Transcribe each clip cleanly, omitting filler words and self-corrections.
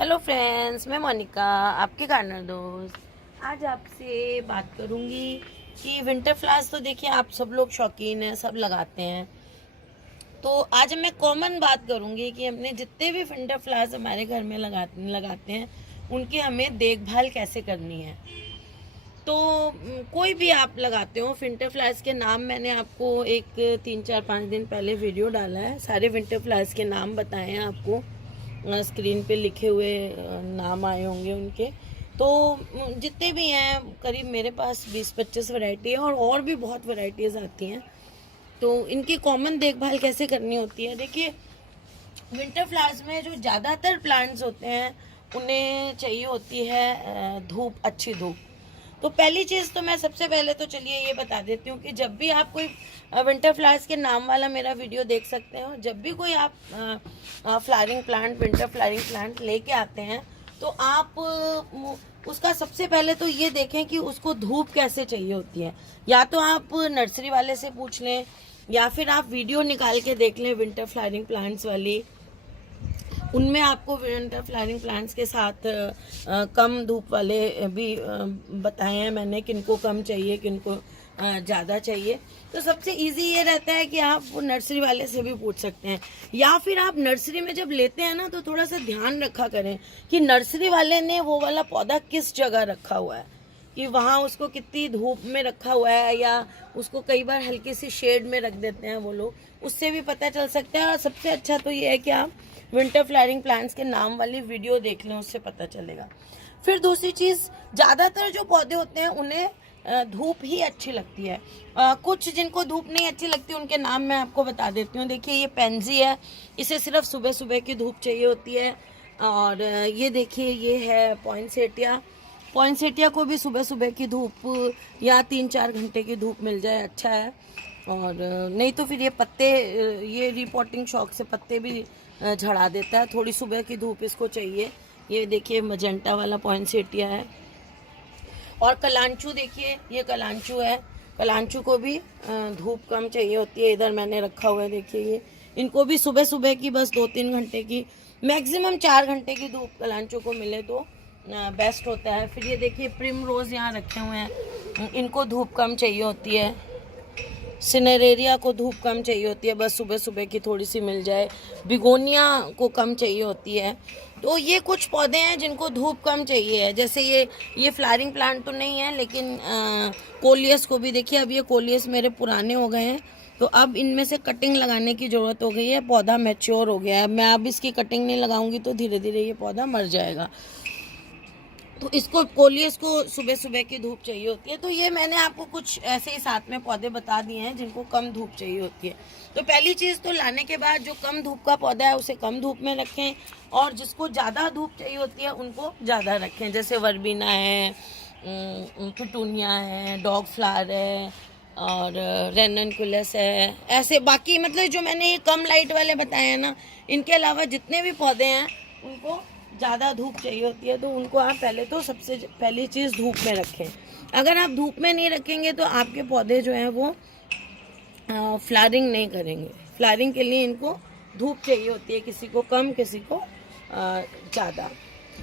Hello friends, मैं मोनिका, आपके gardener दोस्त। आज आपसे बात करूंगी कि विंटर फ्लावर्स तो देखिए आप सब लोग शौकीन हैं, सब लगाते हैं। तो आज मैं कॉमन बात करूंगी कि हमने जितने भी विंटर फ्लावर्स हमारे घर में लगाते हैं उनकी हमें देखभाल कैसे करनी है। तो कोई भी आप लगाते हो, विंटर फ्लावर्स के नाम मैंने आपको एक 3-4-5 दिन पहले वीडियो डाला है। सारे विंटर फ्लावर्स के नाम बताए हैं आपको, स्क्रीन पे लिखे हुए नाम आए होंगे उनके। तो जितने भी हैं करीब मेरे पास 20-25 वैरायटी है और भी बहुत वैरायटीज़ आती हैं। तो इनकी कॉमन देखभाल कैसे करनी होती है, देखिए विंटर फ्लावर्स में जो ज़्यादातर प्लांट्स होते हैं उन्हें चाहिए होती है धूप, अच्छी धूप। तो पहली चीज़ तो मैं सबसे पहले तो चलिए ये बता देती हूँ कि जब भी आप कोई विंटर फ्लावर्स के नाम वाला मेरा वीडियो देख सकते हो, जब भी कोई आप flowering plant, winter flowering plant लेके आते हैं तो आप उसका सबसे पहले तो ये देखें कि उसको धूप कैसे चाहिए होती है। या तो आप नर्सरी वाले से पूछ लें या फिर आप वीडियो निकाल के देख लें विंटर फ्लावरिंग प्लांट्स वाली। उनमें आपको विंटर फ्लावरिंग प्लांट्स के साथ कम धूप वाले भी बताए हैं मैंने, किनको कम चाहिए किनको ज़्यादा चाहिए। तो सबसे इजी ये रहता है कि आप नर्सरी वाले से भी पूछ सकते हैं, या फिर आप नर्सरी में जब लेते हैं ना तो थोड़ा सा ध्यान रखा करें कि नर्सरी वाले ने वो वाला पौधा किस जगह रखा हुआ है, कि वहाँ उसको कितनी धूप में रखा हुआ है, या उसको कई बार हल्की सी शेड में रख देते हैं वो लोग, उससे भी पता चल सकता है। और सबसे अच्छा तो ये है कि आप विंटर फ्लावरिंग प्लांट्स के नाम वाली वीडियो देख लें, उससे पता चलेगा। फिर दूसरी चीज़, ज़्यादातर जो पौधे होते हैं उन्हें धूप ही अच्छी लगती है। कुछ जिनको धूप नहीं अच्छी लगती उनके नाम मैं आपको बता देती हूँ। देखिए ये पेंजी है, इसे सिर्फ सुबह सुबह की धूप चाहिए होती है। और ये देखिए ये है पॉइंसेटिया। पॉइंसेटिया को भी सुबह सुबह की धूप या 3-4 घंटे की धूप मिल जाए अच्छा है। और नहीं तो फिर ये पत्ते, ये रिपोर्टिंग शॉक से पत्ते भी झड़ा देता है। थोड़ी सुबह की धूप इसको चाहिए। ये देखिए मजेंटा वाला पॉइंसेटिया है। और कलांचू, देखिए ये कलांचू है, कलांचू को भी धूप कम चाहिए होती है। इधर मैंने रखा हुआ है, देखिए ये, इनको भी सुबह सुबह की बस 2-3 घंटे की, मैक्सिमम 4 घंटे की धूप कलांचू को मिले तो बेस्ट होता है। फिर ये देखिए प्रिम रोज़ यहाँ रखे हुए हैं, इनको धूप कम चाहिए होती है। सिनेरेरिया को धूप कम चाहिए होती है, बस सुबह सुबह की थोड़ी सी मिल जाए। बिगोनिया को कम चाहिए होती है। तो ये कुछ पौधे हैं जिनको धूप कम चाहिए है। जैसे ये फ्लावरिंग प्लांट तो नहीं है, लेकिन कोलियस को भी देखिए, अब ये कोलियस मेरे पुराने हो गए हैं तो अब इनमें से कटिंग लगाने की ज़रूरत हो गई है। पौधा मैच्योर हो गया है, मैं अब इसकी कटिंग नहीं लगाऊंगी तो धीरे धीरे ये पौधा मर जाएगा। तो इसको, कोलियस को सुबह सुबह की धूप चाहिए होती है। तो ये मैंने आपको कुछ ऐसे ही साथ में पौधे बता दिए हैं जिनको कम धूप चाहिए होती है। तो पहली चीज़ तो लाने के बाद जो कम धूप का पौधा है उसे कम धूप में रखें, और जिसको ज़्यादा धूप चाहिए होती है उनको ज़्यादा रखें। जैसे वर्बिना है, पिटूनिया है, डॉग फ्लावर है, और रेननकुलस है। ऐसे बाकी मतलब जो मैंने ये कम लाइट वाले बताए हैं ना, इनके अलावा जितने भी पौधे हैं उनको ज़्यादा धूप चाहिए होती है। तो उनको आप पहले तो सबसे पहली चीज़ धूप में रखें। अगर आप धूप में नहीं रखेंगे तो आपके पौधे जो हैं वो फ्लावरिंग नहीं करेंगे। फ्लावरिंग के लिए इनको धूप चाहिए होती है, किसी को कम किसी को ज़्यादा।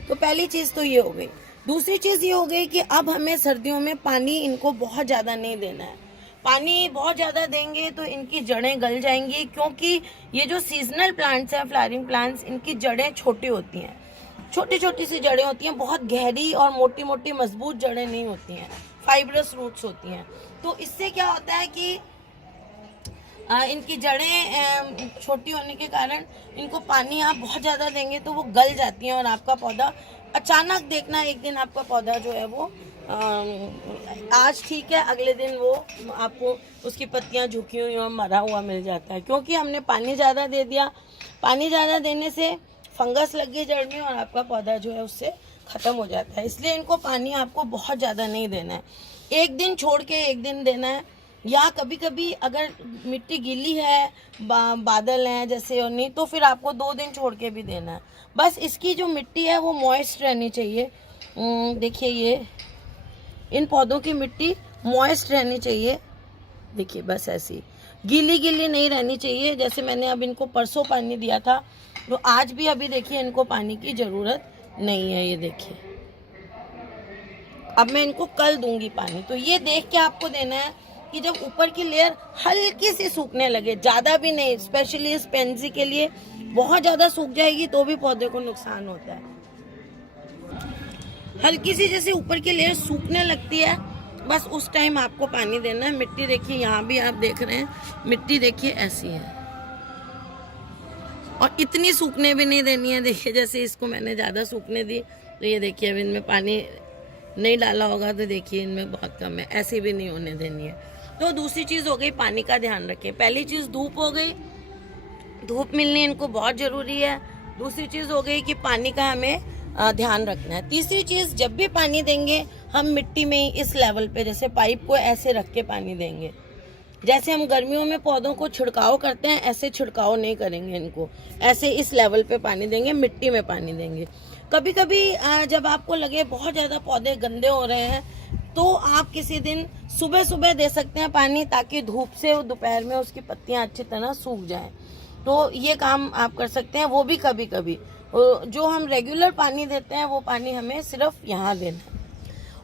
तो पहली चीज़ तो ये हो गई। दूसरी चीज़ ये हो गई कि अब हमें सर्दियों में पानी इनको बहुत ज़्यादा नहीं देना है। पानी बहुत ज़्यादा देंगे तो इनकी जड़ें गल जाएंगी, क्योंकि ये जो सीजनल प्लांट्स हैं, फ्लावरिंग प्लांट्स, इनकी जड़ें छोटी होती हैं, छोटी छोटी सी जड़ें होती हैं, बहुत गहरी और मोटी मोटी मजबूत जड़ें नहीं होती हैं, फाइब्रस रूट्स होती हैं। तो इससे क्या होता है कि इनकी जड़ें छोटी होने के कारण इनको पानी आप बहुत ज़्यादा देंगे तो वो गल जाती हैं, और आपका पौधा अचानक देखना एक दिन आपका पौधा जो है वो आज ठीक है, अगले दिन वो आपको उसकी पत्तियां झुकी हुई और मरा हुआ मिल जाता है, क्योंकि हमने पानी ज़्यादा दे दिया। पानी ज़्यादा देने से फंगस लग गई जड़ में और आपका पौधा जो है उससे ख़त्म हो जाता है। इसलिए इनको पानी आपको बहुत ज़्यादा नहीं देना है, एक दिन छोड़ के एक दिन देना है। या कभी कभी अगर मिट्टी गीली है, बादल हैं जैसे, और नहीं तो फिर आपको 2 दिन छोड़ के भी देना है। बस इसकी जो मिट्टी है वो मॉइस्ट रहनी चाहिए। देखिए ये इन पौधों की मिट्टी मॉइस्ट रहनी चाहिए, देखिए बस ऐसी गीली गीली नहीं रहनी चाहिए। जैसे मैंने अब इनको परसों पानी दिया था, तो आज भी अभी देखिए इनको पानी की ज़रूरत नहीं है, ये देखिए। अब मैं इनको कल दूंगी पानी। तो ये देख के आपको देना है कि जब ऊपर की लेयर हल्की सी सूखने लगे, ज़्यादा भी नहीं, स्पेशली इस पेंजी के लिए बहुत ज़्यादा सूख जाएगी तो भी पौधे को नुकसान होता है। हल्की सी जैसे ऊपर की लेयर सूखने लगती है, बस उस टाइम आपको पानी देना है। मिट्टी देखिए, यहाँ भी आप देख रहे हैं मिट्टी देखिए ऐसी है, और इतनी सूखने भी नहीं देनी है। देखिए जैसे इसको मैंने ज़्यादा सूखने दी तो ये देखिए अब इनमें पानी नहीं डाला होगा तो देखिए इनमें बहुत कम है, ऐसी भी नहीं होने देनी है। तो दूसरी चीज़ हो गई पानी का ध्यान रखें। पहली चीज़ धूप हो गई, धूप मिलनी इनको बहुत ज़रूरी है। दूसरी चीज़ हो गई कि पानी का हमें ध्यान रखना है। तीसरी चीज़, जब भी पानी देंगे हम मिट्टी में ही इस लेवल पे, जैसे पाइप को ऐसे रख के पानी देंगे। जैसे हम गर्मियों में पौधों को छिड़काव करते हैं ऐसे छिड़काव नहीं करेंगे, इनको ऐसे इस लेवल पे पानी देंगे, मिट्टी में पानी देंगे। कभी कभी जब आपको लगे बहुत ज़्यादा पौधे गंदे हो रहे हैं तो आप किसी दिन सुबह सुबह दे सकते हैं पानी, ताकि धूप से दोपहर में उसकी पत्तियां अच्छी तरह सूख जाएं। तो ये काम आप कर सकते हैं, वो भी कभी कभी। जो हम रेगुलर पानी देते हैं वो पानी हमें सिर्फ यहाँ देना है।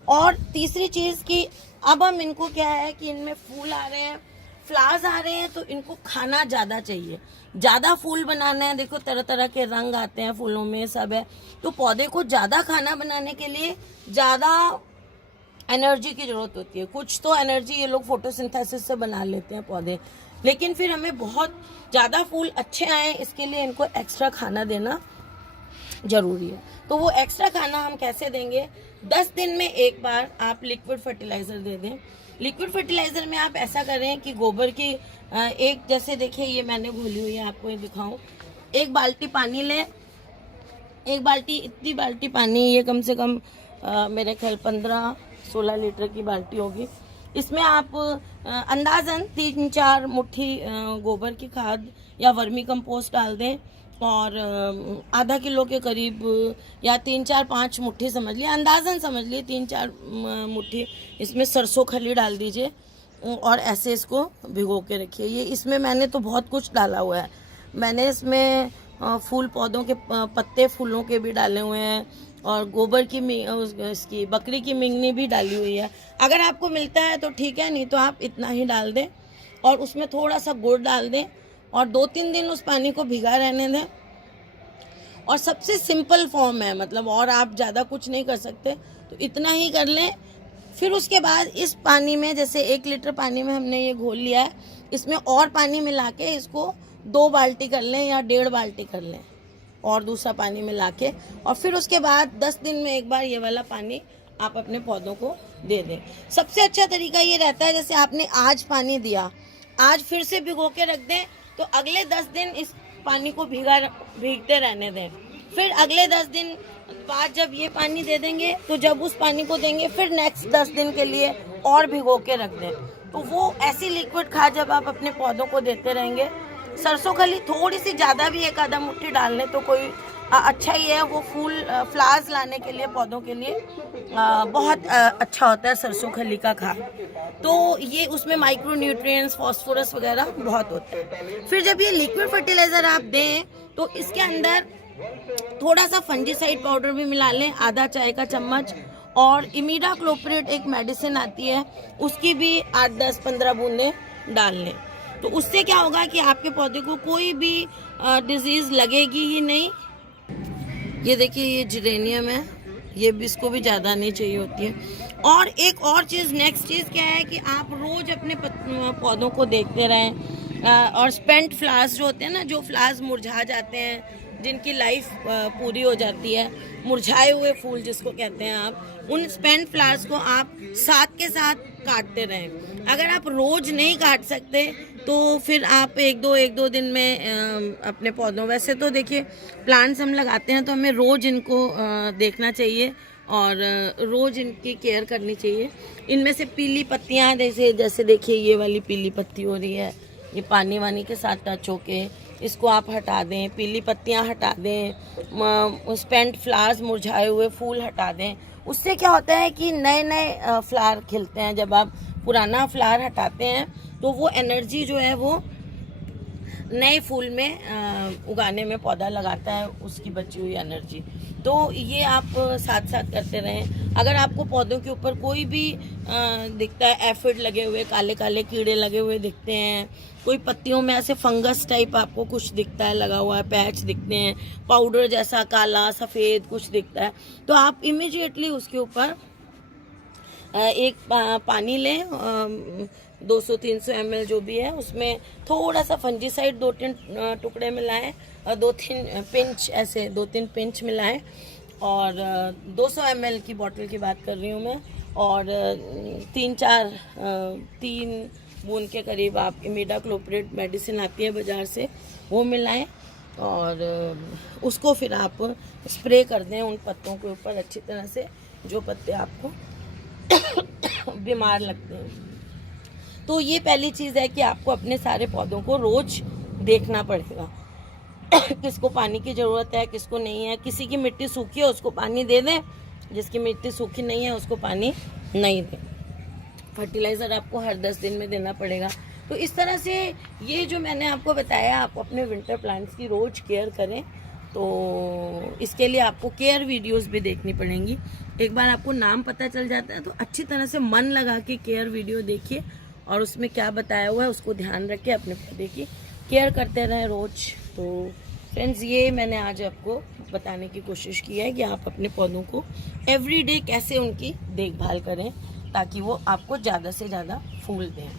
और तीसरी चीज़ कि अब हम इनको क्या है कि इनमें फूल आ रहे हैं, फ्लावर्स आ रहे हैं, तो इनको खाना ज़्यादा चाहिए, ज़्यादा फूल बनाना है। देखो तरह तरह के रंग आते हैं फूलों में, सब है। तो पौधे को ज़्यादा खाना बनाने के लिए ज़्यादा एनर्जी की ज़रूरत होती है। कुछ तो एनर्जी ये लोग फोटोसिंथेसिस से बना लेते हैं पौधे, लेकिन फिर हमें बहुत ज़्यादा फूल अच्छे आए इसके लिए इनको एक्स्ट्रा खाना देना ज़रूरी है। तो वो एक्स्ट्रा खाना हम कैसे देंगे? 10 दिन में एक बार आप लिक्विड फर्टिलाइज़र दे दें। लिक्विड फर्टिलाइज़र में आप ऐसा करें कि गोबर की एक, जैसे देखिए ये मैंने घोली हुई है, आपको ये दिखाऊं। एक बाल्टी पानी लें, एक बाल्टी, इतनी बाल्टी पानी, ये कम से कम मेरे ख्याल 15-16 लीटर की बाल्टी होगी। इसमें आप अंदाजन 3-4 मुट्ठी गोबर की खाद या वर्मी कंपोस्ट डाल दें, और आधा किलो के करीब या 3-4-5 मुट्ठी समझ लिए, अंदाजन समझ लिए 3-4 मुट्ठी इसमें सरसों खली डाल दीजिए, और ऐसे इसको भिगो के रखिए। ये इसमें मैंने तो बहुत कुछ डाला हुआ है। मैंने इसमें फूल पौधों के पत्ते फूलों के भी डाले हुए हैं, और गोबर की इसकी बकरी की मिंगनी भी डाली हुई है। अगर आपको मिलता है तो ठीक है, नहीं तो आप इतना ही डाल दें, और उसमें थोड़ा सा गुड़ डाल दें, और 2-3 दिन उस पानी को भिगा रहने दें। और सबसे सिंपल फॉर्म है, मतलब और आप ज़्यादा कुछ नहीं कर सकते, तो इतना ही कर लें। फिर उसके बाद इस पानी में, जैसे 1 लीटर पानी में हमने ये घोल लिया है, इसमें और पानी मिला के इसको 2 बाल्टी कर लें या 1.5 बाल्टी कर लें, और दूसरा पानी मिला के, और फिर उसके बाद 10 दिन में एक बार ये वाला पानी आप अपने पौधों को दे दें। सबसे अच्छा तरीका ये रहता है, जैसे आपने आज पानी दिया, आज फिर से भिगो के रख दें, तो अगले 10 दिन इस पानी को भीगते रहने दें। फिर अगले 10 दिन बाद जब ये पानी दे देंगे, तो जब उस पानी को देंगे फिर नेक्स्ट 10 दिन के लिए और भिगो के रख दें। तो वो ऐसी लिक्विड खाद जब आप अपने पौधों को देते रहेंगे, सरसों खली थोड़ी सी ज़्यादा भी 1 आधा मुट्ठी डाल लें तो कोई अच्छा ही है। वो फूल फ्लावर्स लाने के लिए, पौधों के लिए बहुत अच्छा होता है सरसों खली का खाद। तो ये उसमें माइक्रो न्यूट्रिएंट्स, फास्फोरस वगैरह बहुत होते हैं। फिर जब ये लिक्विड फर्टिलाइज़र आप दें तो इसके अंदर थोड़ा सा फंजीसाइड पाउडर भी मिला लें, आधा चाय का चम्मच, और इमिडाक्लोप्रिड एक मेडिसिन आती है, उसकी भी 8-10-15 बूंदें डाल लें। तो उससे क्या होगा कि आपके पौधे को कोई भी डिजीज़ लगेगी ही नहीं। ये देखिए ये जिरेनियम है, ये भी, इसको भी ज़्यादा नहीं चाहिए होती है। और एक और चीज़, नेक्स्ट चीज़ क्या है कि आप रोज़ अपने पौधों को देखते रहें। और स्पेंट फ्लावर्स जो होते हैं ना, जो फ्लावर्स मुरझा जाते हैं, जिनकी लाइफ पूरी हो जाती है, मुरझाए हुए फूल जिसको कहते हैं आप, उन स्पेंट फ्लावर्स को आप साथ के साथ काटते रहें। अगर आप रोज़ नहीं काट सकते तो फिर आप एक दो दिन में अपने पौधों, वैसे तो देखिए प्लांट्स हम लगाते हैं तो हमें रोज़ इनको देखना चाहिए और रोज़ इनकी केयर करनी चाहिए। इनमें से पीली पत्तियाँ, जैसे देखिए ये वाली पीली पत्ती हो रही है, ये पानी वानी के साथ टच होके इसको आप हटा दें, पीली पत्तियाँ हटा दें, स्पेंट फ्लावर्स, मुरझाए हुए फूल हटा दें। उससे क्या होता है कि नए नए फ्लावर खिलते हैं। जब आप पुराना फ्लावर हटाते हैं तो वो एनर्जी जो है वो नए फूल में उगाने में पौधा लगाता है उसकी बची हुई एनर्जी। तो ये आप साथ साथ करते रहें। अगर आपको पौधों के ऊपर कोई भी दिखता है, एफिड लगे हुए, काले काले कीड़े लगे हुए दिखते हैं, कोई पत्तियों में ऐसे फंगस टाइप आपको कुछ दिखता है लगा हुआ है, पैच दिखते हैं, पाउडर जैसा काला सफ़ेद कुछ दिखता है, तो आप इमीडिएटली उसके ऊपर एक पानी लें, 200-300 ml जो भी है, उसमें थोड़ा सा फंजीसाइड 2-3 टुकड़े मिलाएं, 2-3 पिंच, ऐसे 2-3 पिंच मिलाएं, और 200 ml की बोतल की बात कर रही हूँ मैं, और 3 बूंद के करीब आप इमिडाक्लोप्रिड मेडिसिन आती है बाज़ार से, वो मिलाएं, और उसको फिर आप स्प्रे कर दें उन पत्तों के ऊपर अच्छी तरह से, जो पत्ते आपको बीमार लगते हैं। तो ये पहली चीज़ है कि आपको अपने सारे पौधों को रोज देखना पड़ेगा किसको पानी की ज़रूरत है, किसको नहीं है। किसी की मिट्टी सूखी है उसको पानी दे दें, जिसकी मिट्टी सूखी नहीं है उसको पानी नहीं दें। फर्टिलाइज़र आपको हर 10 दिन में देना पड़ेगा। तो इस तरह से ये जो मैंने आपको बताया, आप अपने विंटर प्लांट्स की रोज़ केयर करें। तो इसके लिए आपको केयर वीडियोस भी देखनी पड़ेंगी। एक बार आपको नाम पता चल जाता है तो अच्छी तरह से मन लगा के केयर वीडियो देखिए, और उसमें क्या बताया हुआ है उसको ध्यान रख के अपने पौधे की केयर करते रहें रोज़। तो फ्रेंड्स, ये मैंने आज आपको बताने की कोशिश की है कि आप अपने पौधों को एवरीडे कैसे उनकी देखभाल करें ताकि वो आपको ज़्यादा से ज़्यादा फूल दें।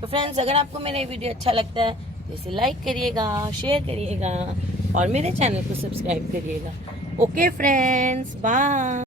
तो फ्रेंड्स, अगर आपको मेरा ये वीडियो अच्छा लगता है तो इसे लाइक करिएगा, शेयर करिएगा और मेरे चैनल को सब्सक्राइब करिएगा। Okay friends, bye.